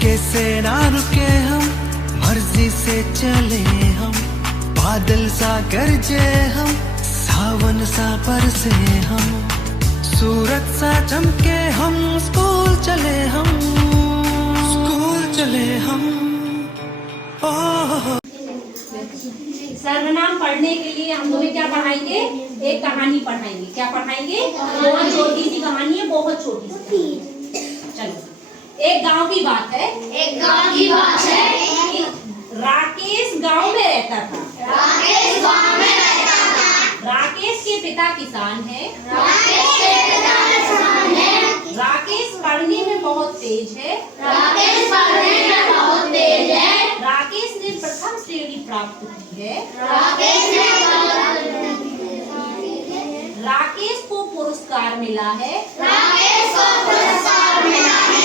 झटके से ना रुके हम, मर्जी से चले हम, बादल सा गरजे हम, सावन सा बरसे हम, सूरज सा चमके हम, स्कूल चले हम, स्कूल चले हम। ओह सर्वनाम पढ़ने के लिए हम तुम्हें क्या पढ़ाएंगे? एक कहानी पढ़ाएंगे। क्या पढ़ाएंगे? बहुत छोटी सी कहानी है, बहुत छोटी सी। चलो, एक गांव की बात है। एक गांव की बात है कि राकेश गांव में रहता था। राकेश गांव में रहता था। राकेश के पिता किसान है। राकेश के पिता किसान है। राकेश पढ़ने में बहुत तेज है। राकेश पढ़ने में बहुत तेज है। राकेश ने प्रथम श्रेणी प्राप्त की है। राकेश ने राकेश को पुरस्कार मिला है। राकेश को पुरस्कार मिला है।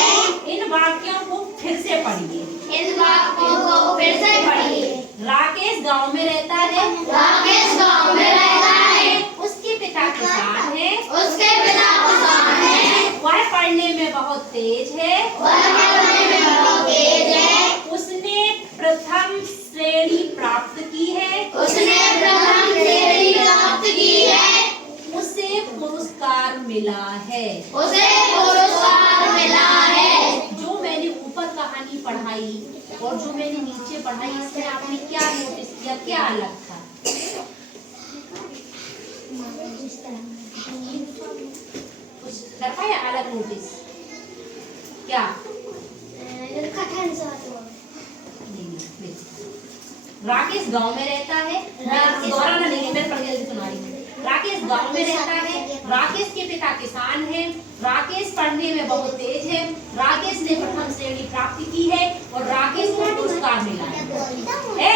इन वाक्यों को फिर से पढ़िए। इन वाक्यों को फिर से पढ़िए। राकेश गांव में रहता है। राकेश गांव में रहता है। उसके पिता किसान है। उसके पिता किसान है। वह पढ़ने में बहुत तेज है। वह पढ़ने में बहुत तेज है। उसने प्रथम श्रेणी प्राप्त की है। उसने प्रथम श्रेणी प्राप्त की है। उसे पुरस्कार मिला है। उसे पुरस्कार मिला है। जो मैंने ऊपर कहानी पढ़ाई और जो मैंने नीचे पढ़ाई, इसमें आपने क्या नोटिस किया? क्या अलग था? कुछ रखा है अलग नोटिस? क्या? राकेश गांव में रहता है। दोहराना नहीं है, मैं पढ़ के सुना रही हूँ। राकेश गांव में रहता है। राकेश के पिता किसान है। राकेश पढ़ने में बहुत तेज है। राकेश ने प्रथम श्रेणी प्राप्त की है और राकेश को पुरस्कार मिला है।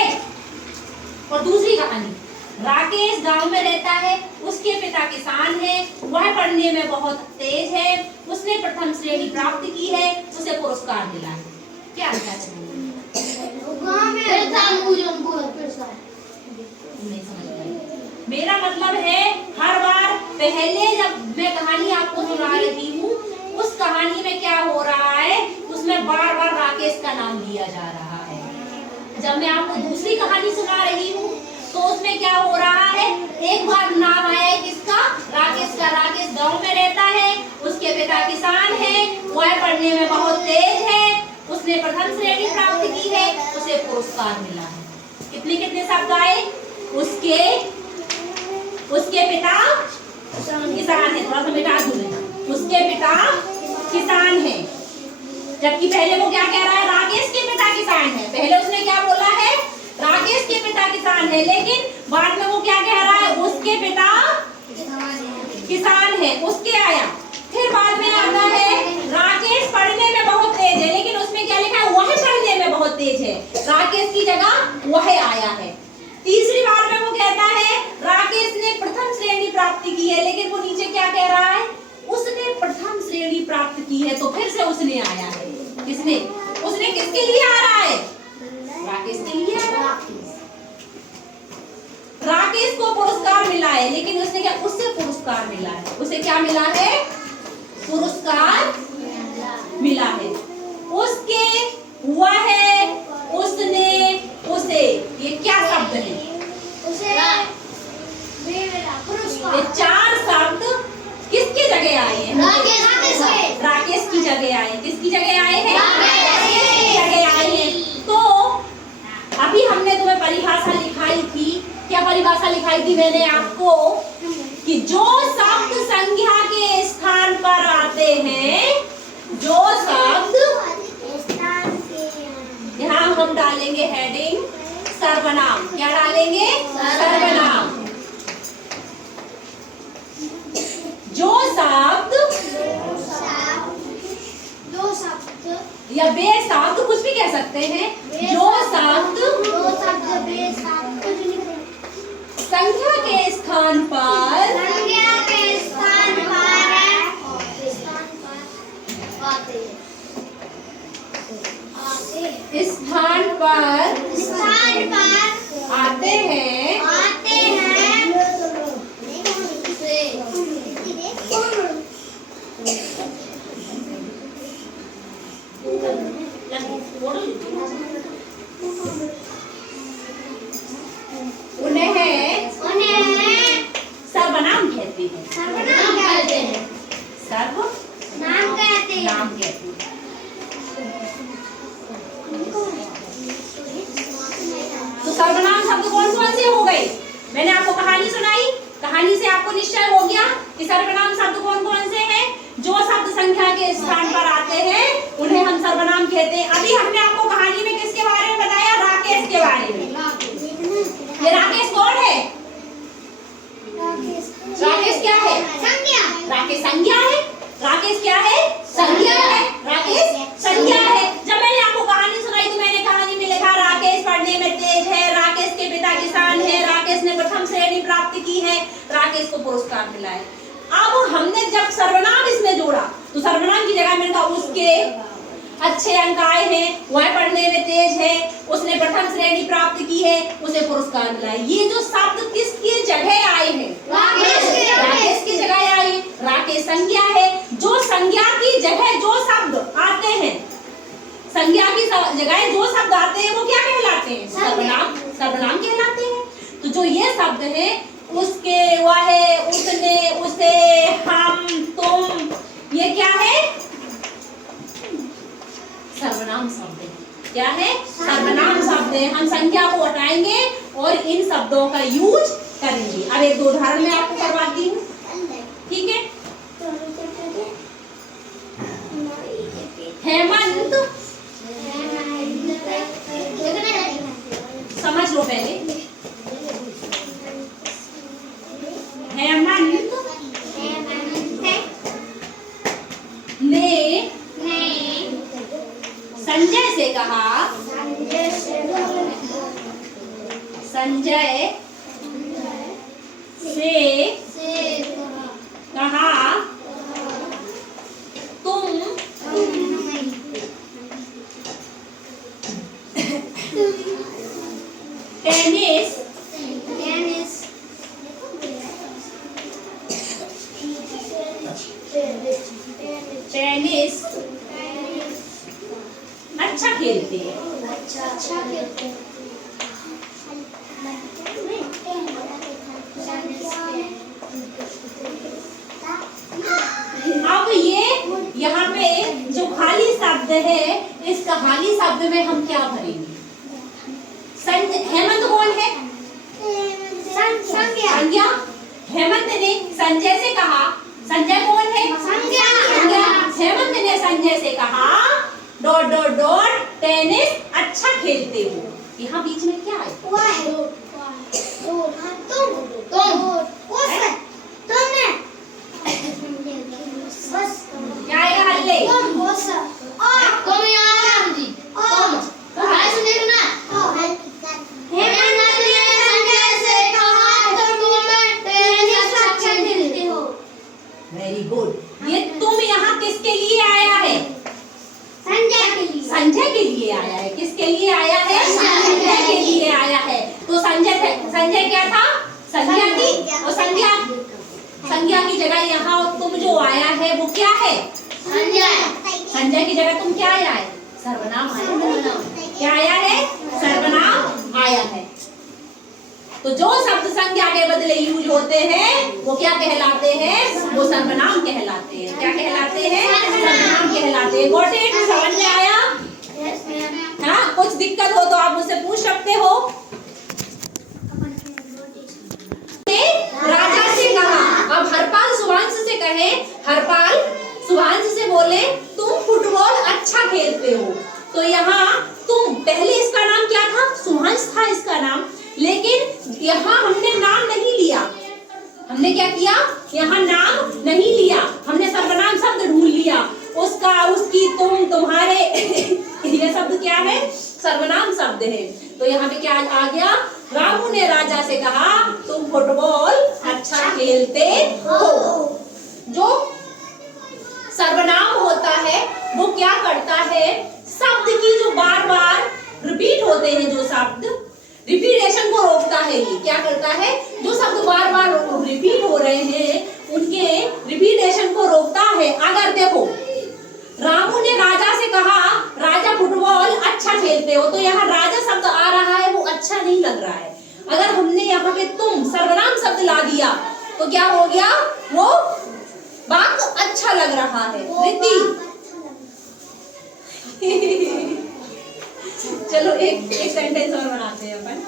और दूसरी कहानी, राकेश गांव में रहता है। उसके पिता किसान है। वह पढ़ने में बहुत तेज है। उसने प्रथम श्रेणी प्राप्त की है। उसे पुरस्कार मिला है। क्या अंतर है? नहीं समझ में। मेरा मतलब है, हर बार पहले जब मैं कहानी आपको सुना रही हूँ, उस कहानी में क्या हो रहा है, उसमें बार बार राकेश का नाम लिया जा रहा है। जब मैं आपको दूसरी कहानी सुना रही हूँ तो उसमें क्या हो रहा है, एक बार नाम आया है किसका? राकेश का। राकेश गांव में रहता है। उसके पिता किसान है। वह पढ़ने में बहुत तेज है। उसने प्रथम श्रेणी प्राप्त की है। उसे पुरस्कार मिला है। कितने शब्द आए? उसके पिता किसान है। थोड़ा सा मिटा दूं। उसके पिता किसान है। जबकि पहले वो क्या कह रहा है? राकेश के पिता किसान है। पहले उसने क्या बोला है? राकेश के पिता किसान है। लेकिन बाद में वो क्या कह रहा है? उसके पिता किसान है। उसके आया। फिर बाद में आता है राकेश पढ़ने में बहुत तेज है। लेकिन उसमें क्या लिखा है? वह पढ़ने में बहुत तेज है। राकेश की जगह वह आया है। तीसरी बार में वो कहता है राकेश ने प्रथम श्रेणी प्राप्त की है। लेकिन वो नीचे क्या कह रहा है? उसने प्रथम श्रेणी प्राप्त की है। तो फिर से उसने आया है। किसने? उसने किसके लिए आ रहा है? राकेश के लिए आ रहा है। राकेश को पुरस्कार मिला है। लेकिन उसने क्या? उससे पुरस्कार मिला है। उसे क्या मिला है? पुरस्कार मिला है। उसके, वह, उसने, उसे, ये क्या शब्द है? ये चार शब्द किसकी जगह आए हैं? राकेश की जगह आए। किसकी जगह आए हैं? राकेश की जगह आए हैं। तो अभी हमने तुम्हें परिभाषा लिखाई थी। क्या परिभाषा लिखाई थी मैंने आपको? कि जो शब्द संज्ञा के स्थान पर आते हैं, जो शब्द, यहाँ हम डालेंगे हेडिंग सर्वनाम। क्या डालेंगे? सर्वनाम। जो शब्द या बे शब्द, कुछ भी कह सकते हैं। जो शब्द संख्या के स्थान पर आते हैं उन्हें सर्वनाम कहते हैं। नाम कहते हैं। नाम कहते हैं। तो सर्वनाम शब्द कौन कौन से हो गए? मैंने आपको कहानी सुनाई, कहानी से आपको निश्चय हो गया कि सर्वनाम शब्द कौन कौन से हैं। जो शब्द संख्या के स्थान पर आते हैं उन्हें हम सर्वनाम कहते हैं। अभी हमने आपको कहानी में किसके बारे में बताया? राकेश के बारे में। ये राकेश कौन है? राकेश क्या है? संज्ञा। राकेश संज्ञा है। राकेश क्या है? संज्ञा है। राकेश संज्ञा है। जब मैंने आपको कहानी सुनाई तो मैंने कहानी में लिखा राकेश पढ़ने में तेज है, राकेश के पिता किसान है, राकेश ने प्रथम श्रेणी प्राप्त की है, राकेश को पुरस्कार मिला है। अब हमने जब सर्वनाम इसमें जोड़ा तो सर्वनाम की जगह मैंने कहा उसके अच्छे अंक आए हैं, वह पढ़ने में तेज है, उसने प्रथम श्रेणी प्राप्त की है, उसे पुरस्कार मिला है। ये जो शब्द किसकी जगह आए हैं? राकेश की जगह आए। राकेश संज्ञा है। जो संज्ञा की जगह जो शब्द आते हैं, संज्ञा की जगह जो शब्द आते हैं वो क्या कहलाते हैं? सर्वनाम। सर्वनाम कहलाते हैं। तो जो ये शब्द है उसके, वह, उसने, उसे, हम, तुम, ये क्या है? सर्वनाम शब्द है। क्या है? सर्वनाम शब्द है। हम संख्या को हटाएंगे और इन शब्दों का यूज करेंगे। अब एक दो उदाहरण मैं आपको करवाती हूँ, ठीक है? हेमंत, समझ लो पहले। हेमंत ने संजय से कहा, संजय से कहा तुम टेनिस टेनिस अच्छा खेलते हैं। अब ये यहाँ पे जो खाली शब्द है, इस खाली शब्द में हम क्या भरेंगे? हेमंत कौन है? संज्ञा। हेमंत ने संजय से कहा, संजय कौन है? संज्ञा। हेमंत ने संजय से कहा डॉट डॉट डॉट टेनिस अच्छा खेलते हो। यहाँ बीच में क्या है? क्या आएगा? हल्ले। Very good. ये तुम यहाँ किसके लिए आया है? संजय के लिए आया है। किसके लिए आया है? संजय के लिए आया है। तो संजय क्या था? संज्ञा थी। और संज्ञा की जगह यहाँ तुम जो आया है वो क्या है? संजय की जगह तुम क्या आया है? सर्वनाम आया। क्या आया है? सर्वनाम आया है। तो जो शब्द संज्ञा के बदले यूज होते हैं वो क्या कहलाते हैं? वो सर्वनाम कहलाते हैं। क्या कहलाते हैं? सर्वनाम कहलाते हैं। Got it? समझ में आया? हाँ, कुछ दिक्कत हो तो आप मुझसे पूछ सकते हो। राजा से कहा, अब हरपाल सुभांश से कहे, हरपाल सुभांश से बोले तुम फुटबॉल अच्छा खेलते हो। तो यहाँ तुम, पहले इसका नाम क्या था? सुभांश था इसका नाम, लेकिन यहाँ हमने नाम नहीं लिया। हमने क्या किया? यहाँ नाम नहीं लिया, हमने सर्वनाम शब्द ढूंढ लिया। उसका, उसकी, तुम, तुम्हारे ये शब्द क्या है? सर्वनाम शब्द है। तो यहाँ पे क्या आ गया? रामू ने राजा से कहा तुम फुटबॉल अच्छा खेलते हो। जो सर्वनाम होता है वो क्या करता है? शब्द की जो बार बार रिपीट होते हैं, जो शब्द रिपीटेशन को रोकता है। ये क्या करता है? जो शब्द बार बार रिपीट हो रहे हैं उनके रिपीटेशन को रोकता है। अगर देखो, रामू ने राजा से कहा राजा फुटबॉल देखते हो तो यहाँ राजा शब्द आ रहा है, वो अच्छा नहीं लग रहा है। अगर हमने यहाँ पे तुम सर्वनाम शब्द ला दिया तो क्या हो गया, वो वाक्य अच्छा लग रहा है। रिद्धि चलो एक सेंटेंस और बनाते हैं अपन।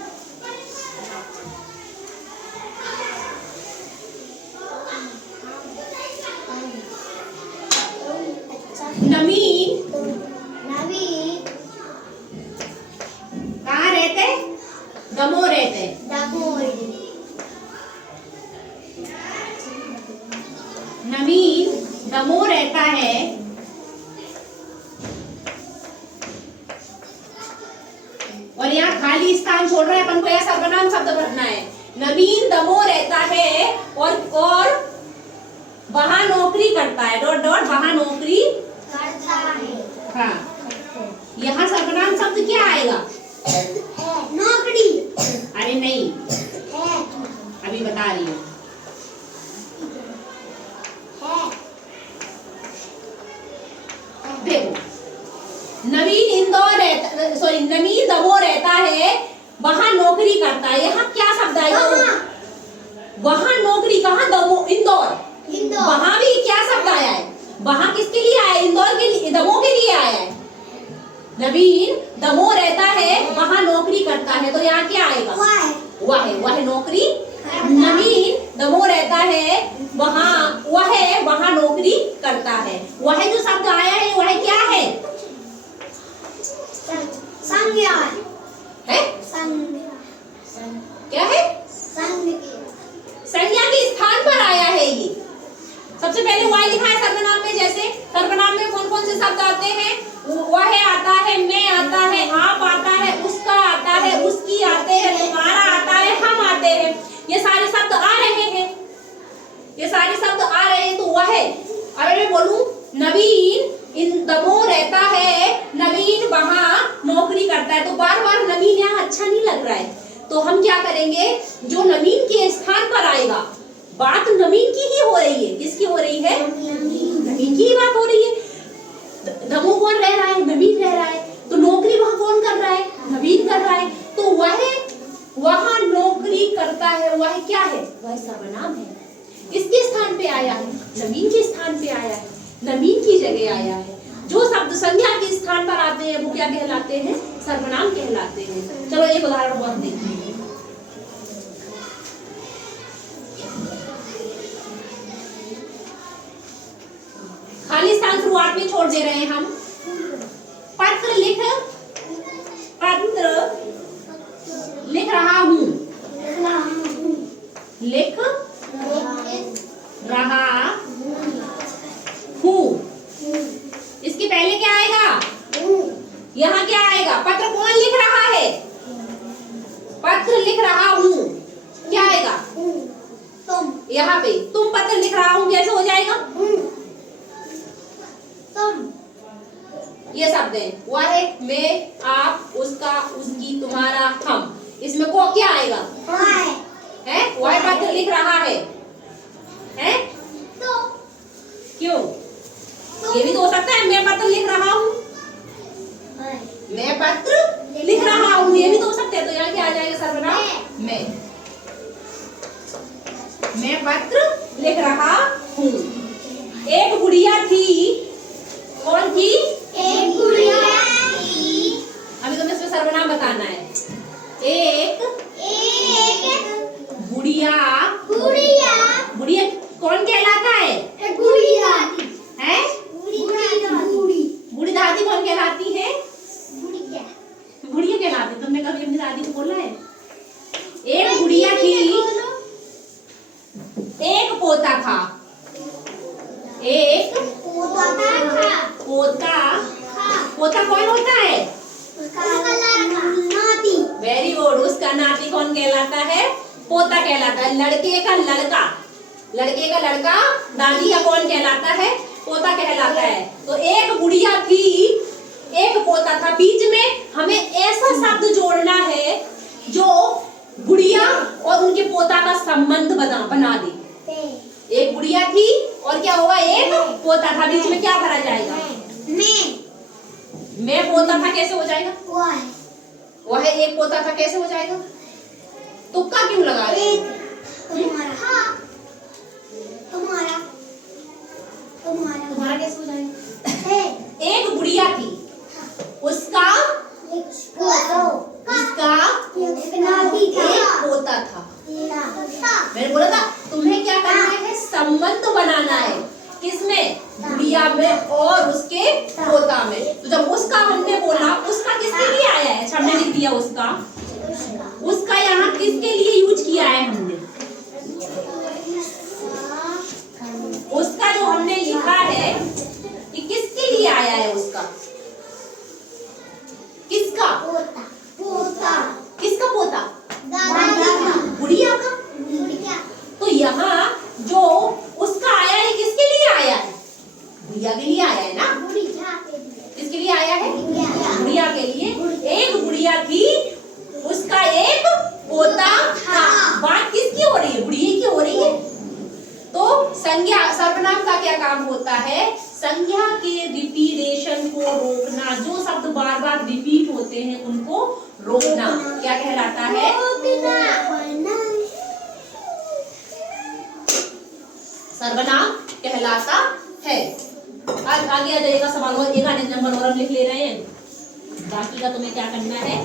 नवीन कहाँ रहते? दमोह रहते। नवीन दमोह रहता है। और यहाँ खाली स्थान छोड़ रहे हैं, अपन को यह सर्वनाम शब्द भरना है। नवीन दमोह रहता है और वहां नौकरी करता है, डॉट डॉट वहां नौकरी करता है। हाँ, यहाँ सर्वनाम शब्द क्या आएगा? नौकरी अरे नहीं, है, अभी बता रही हूँ। देखो, नवीन दमोह रहता है, वहां नौकरी करता है। यहाँ क्या शब्द आएगा? वहां नौकरी, कहाँ? दमोह, इंदौर। वहां भी क्या शब्द आया है? वहां किसके लिए आया? इंदौर के लिए, दमोह के लिए आया है। नवीन दमोह रहता है, वहां नौकरी करता है, तो यहाँ क्या आएगा? वह नौकरी। नवीन दमोह रहता है, वहां नौकरी करता है। वह जो शब्द आया है वह क्या है? संज्ञा है? क्या है? संज्ञा के स्थान पर आया है ये। सबसे पहले वह लिखा है सर्वनाम में। जैसे सर्वनाम में कौन कौन से शब्द आते हैं? वह आता है, मैं आता है, आप आता है, उसका आता है, उसकी आते हैं, तुम्हारा आता है, हम आते हैं। ये सारे शब्द आ रहे हैं, ये सारे शब्द आ रहे हैं। तो वह, अगर मैं बोलूं नवीन इन दमोह रहता है, नवीन वहां नौकरी करता है, तो बार बार नवीन यहाँ अच्छा नहीं लग रहा है। तो हम क्या करेंगे? जो नवीन के स्थान पर आएगा, बात नवीन की ही हो रही है। किसकी हो रही है? नवीन की ही बात हो रही है। दमोह कौन रह रहा है? नवीन रह रहा है। तो नौकरी वहां कौन कर रहा है? नवीन कर रहा है। तो वह वहां नौकरी करता है, वह क्या है? वह सर्वनाम है। किसके स्थान पे आया है? नवीन के स्थान पे आया है, नवीन की जगह आया है। जो शब्द संज्ञा के स्थान पर आते हैं वो क्या कहलाते हैं? सर्वनाम कहलाते हैं। चलो एक उदाहरण बहुत देखिए। खाली स्थान शुरुआत में छोड़ दे रहे हैं हम। पत्र लिख रहा हूँ, लिख रहा हूँ। इसके पहले क्या आएगा? यहाँ क्या आएगा? पत्र कौन लिख रहा है? पत्र लिख रहा हूँ, क्या आएगा? तुम। यहाँ पे तुम पत्र लिख रहा हूँ कैसे हो जाएगा? तुम। ये शब्द है। वह, मैं, आप, उसका, उसकी, तुम्हारा, हम। इसमें को क्या आएगा? है? वह पत्र लिख रहा है? तो क्यों? ये भी तो हो सकता है, मैं पत्र लिख रहा हूँ, मैं पत्र लिख रहा हूँ, ये भी तो हो सकता है। तो यहाँ क्या आ जाएगा? सर्वनाम मैं पत्र लिख रहा हूँ। एक गुड़िया थी। कौन थी? एक गुड़िया थी। अभी तुम्हें इसमें सर्वनाम बताना है। एक गुड़िया। गुड़िया कौन कहलाता है? गुड़िया है? बूढ़ी दादी कौन कहलाती है? गुड़िया कहलाती। तुमने कभी अपनी दादी को बोला है? एक गुड़िया थी, एक पोता था। एक पोता कौन होता है? Very good. उसका नाती कौन कहलाता है? पोता कहलाता है। लड़के का लड़का दादी का कौन कहलाता है? पोता कहलाता है। तो एक गुड़िया थी, एक पोता था। बीच में हमें ऐसा शब्द जोड़ना है जो गुड़िया और उनके पोता का संबंध बना दे। एक गुड़िया थी और क्या होगा? एक पोता था। बीच में क्या भरा जाएगा? मैं मैं पोता था कैसे हो जाएगा? वाह वह एक पोता था कैसे हो जाएगा? तुक्का क्यों लगा रहे हो? तुम्हारा तुम्हारा तुम्हारा तुम्हारा कैसे हो जाएगा? है एक गुड़िया थी, उसका एक पोता था। मैंने बोला था तुम्हें क्या करना है, संबंध बनाना है। किसमें? गुड़िया में और उसके पोता में। तो जब उसका हमने बोला, उसका किसके लिए आया है? हमने लिख दिया उसका। उसका यहाँ किसके लिए यूज किया है हमने? उसका जो हमने लिखा है ये किसके लिए आया है? उसका किसका? किसका पोता? गुड़िया का। तो यहाँ जो उसका आया है किसके लिए आया है? गुड़िया के लिए आया है ना? किसके लिए आया है? गुड़िया के लिए। एक गुड़िया थी, उसका एक पोता था। बात किसकी हो रही है? गुड़िया की हो रही है। तो संज्ञा सर्वनाम का क्या काम होता है? संज्ञा के रिपीटेशन को रोकना। जो शब्द बार बार रिपीट होते हैं उनको रोकना क्या कहलाता है? सर्वनाम कहलाता है। आज आगे आ जाएगा सवाल, और एक आने नंबर और हम लिख ले रहे हैं। बाकी का तुम्हें क्या करना है?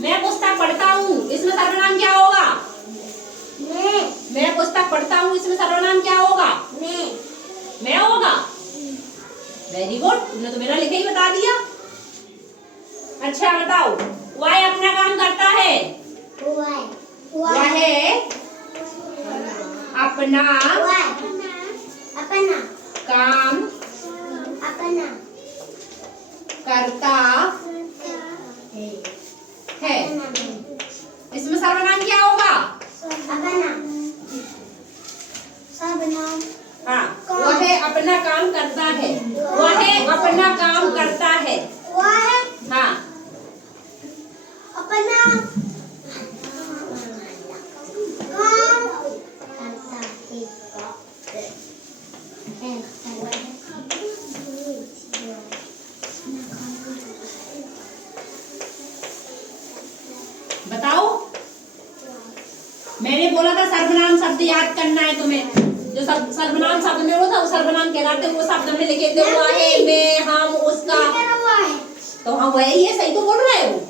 मैं पुस्तक पढ़ता हूँ, इसमें सर्वनाम क्या होगा? मैं पुस्तक पढ़ता हूँ, इसमें सर्वनाम क्या होगा? मैं होगा। वेरी गुड, तुमने तो मेरा लिखे ही बता दिया। अच्छा बताओ, वह अपना काम करता है। वह अपना काम करता है। इसमें सर्वनाम क्या होगा? हाँ, वह अपना काम करता है। वह अपना काम करता है। हाँ, बताओ। मैंने बोला था सर्वनाम शब्द याद करना है तुम्हें। जो सर्वनाम शब्द में वो था, वो सर्वनाम कहलाते हैं। वो शब्द हमने लिखे थे, वो है, मैं, हम, उसका। तो हाँ वही है, सही तो बोल रहे हो।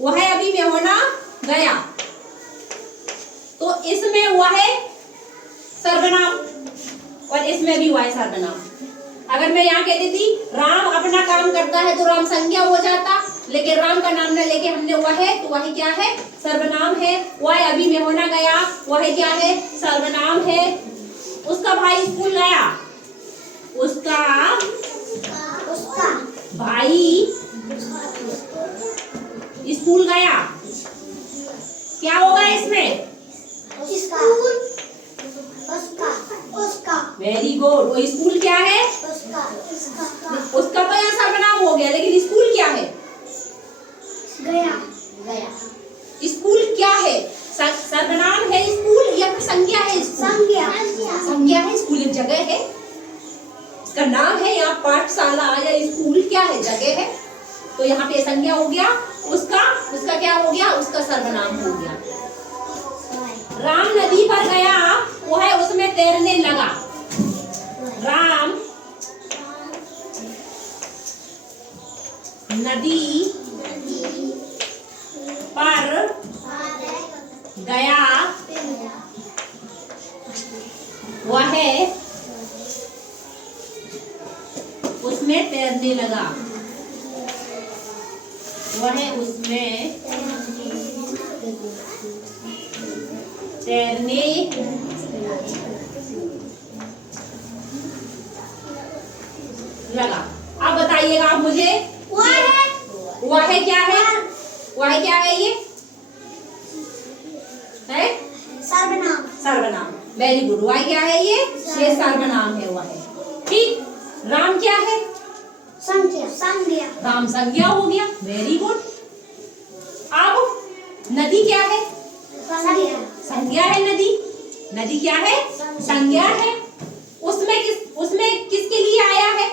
वो है अभी मैं होना गया, तो इसमें हुआ है सर्वनाम और इसमें भी हुआ है सर्वनाम। अगर मैं यहाँ कहती थी राम अपना काम करता है तो राम संज्ञा हो जाता, लेकिन राम का नाम न लेके हमने वह है, तो वह क्या है? सर्वनाम है। वह अभी मैं होना गया, वह क्या है? सर्वनाम है। उसका भाई स्कूल गया, उसका भाई स्कूल गया, क्या होगा इसमें? Very good. वो स्कूल क्या है? उसका तो यहाँ सर्वनाम हो गया, लेकिन स्कूल क्या है? गया। स्कूल क्या है? सर्वनाम है स्कूल या फिर संज्ञा है? संज्ञा है। स्कूल एक जगह है, इसका नाम है। यहाँ पाठशाला या स्कूल क्या है? जगह है। तो यहाँ पे संज्ञा हो गया, उसका क्या हो गया? उसका सर्वनाम हो गया। राम नदी पर गया, वो है उसमें तैरने लगा। राम नदी पर गया, वह उसमें तैरने लगा। वह उसमें तैरने लगा। अब बताइएगा आप मुझे, वह क्या है? वह क्या है? ये है सर्वनाम। Very good. वह क्या है? ये सर्वनाम है। वह ठीक। राम क्या है? संज्ञा। राम संज्ञा हो गया। Very good. अब नदी क्या है? संज्ञा है नदी। नदी क्या है? संज्ञा है। उसमें किसके लिए आया है?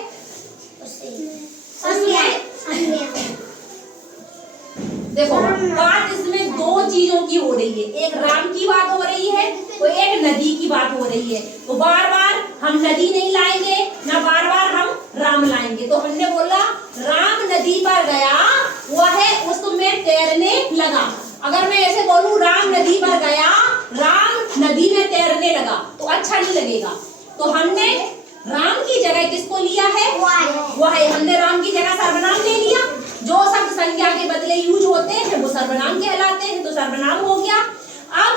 रही है, एक राम की बात हो रही है तो एक नदी की बात हो रही है। तो बार बार हम नदी नहीं लाएंगे, ना बार बार हम राम लाएंगे। तो हमने बोला राम नदी पर गया, वह उसमें तैरने लगा। अगर मैं ऐसे बोलूं राम नदी पर गया, राम नदी में तैरने लगा, तो अच्छा नहीं लगेगा। तो हमने राम की जगह किसको लिया है? वह है। हमने राम की जगह सर्वनाम ले लिया। जो शब्द संज्ञा के बदले यूज होते हैं वो सर्वनाम कहलाते हैं, तो सर्वनाम हो गया। अब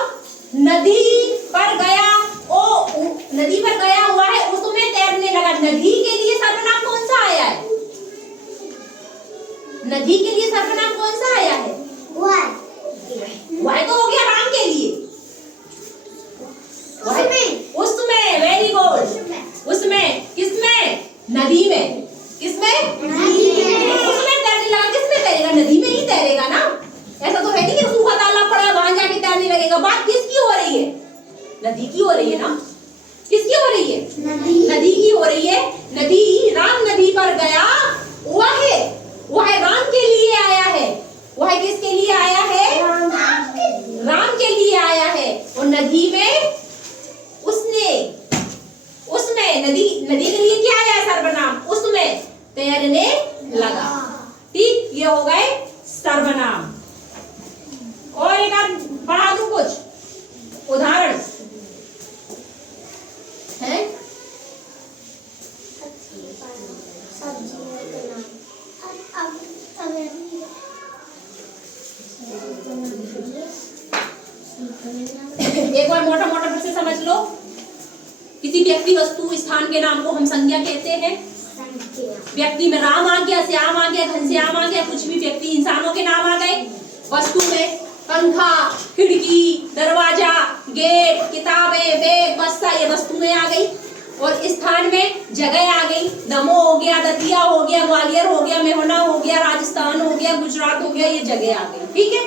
नदी पर गया, नदी पर गया हुआ है, उसमें तैरने लगा। नदी के लिए सर्वनाम कौन सा आया है? नदी के लिए सर्वनाम कौन सा आया है? वह तो हो गया राम के लिए। उसमें, वेरी गुड। उसमें, किसमें? नदी में। किसमें? उसमें तैरने लगा। किसमें तैरेगा? नदी में ही तैरेगा ना। ऐसा तो है नहीं कि सूखा तालाब पड़ा वहां जाके तैरने लगेगा। बात किसकी हो रही है? नदी की हो रही है ना। किसकी हो रही है? नदी की हो रही है। नदी, राम नदी पर गया, वह राम के लिए आया है। वह किसके लिए आया है? राम के लिए आया है। और नदी में उसमें नदी के लिए क्या आया? सर्वनाम। उसमें तैरने लगा। ठीक, ये हो गए सर्वनाम। और एक आध पढ़ा दूं कुछ उदाहरण है? एक बार मोटा मोटा फिर से समझ लो। किसी व्यक्ति, वस्तु, स्थान के नाम को हम संज्ञा कहते हैं। व्यक्ति में राम आ गया, श्याम आ गया, घनश्याम आ गया, कुछ भी व्यक्ति, इंसानों के नाम आ गए। वस्तु में पंखा, खिड़की, दरवाजा, गेट, किताबें, बैग, बस्ता, ये वस्तुएं आ गई। और स्थान में जगह आ गई। दमोह हो गया, दतिया हो गया, ग्वालियर हो गया, मेहना हो गया, राजस्थान हो गया, गुजरात हो गया, ये जगह आ गई। ठीक है।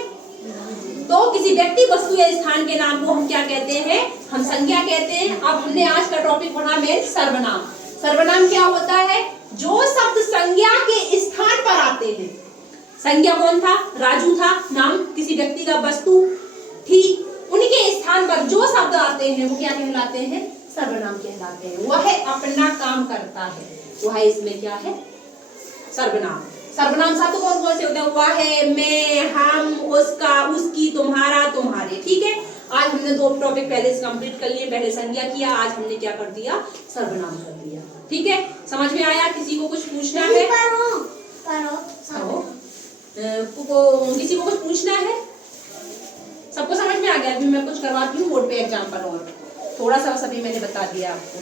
तो किसी व्यक्ति, वस्तु या स्थान के नाम को हम क्या कहते हैं? हम संज्ञा कहते हैं। अब हमने आज का टॉपिक पढ़ा मेन सर्वनाम। सर्वनाम क्या होता है? जो शब्द संज्ञा के स्थान पर आते हैं। संज्ञा कौन था? राजू था, नाम किसी व्यक्ति का, वस्तु थी, उनके स्थान पर जो शब्द आते हैं वो क्या कहलाते हैं? सर्वनाम कहलाते हैं। वह अपना काम करता है, वह इसमें क्या है? सर्वनाम। सर्वनाम शब्द कौन कौन से होते हैं? वह, मैं, हम, उसका, उसकी, तुम्हारा, तुम्हारे। ठीक है। आज हमने 2 टॉपिक पहले से कंप्लीट कर लिए। पहले संज्ञा किया, आज हमने क्या कर दिया? सर्वनाम कर दिया। ठीक है, समझ में आया? किसी को कुछ पूछना है? किसी को कुछ पूछना है? सबको समझ में आ गया? अभी मैं कुछ करवाती हूँ बोर्ड पे एग्जाम्पल, और थोड़ा सा सभी मैंने बता दिया आपको।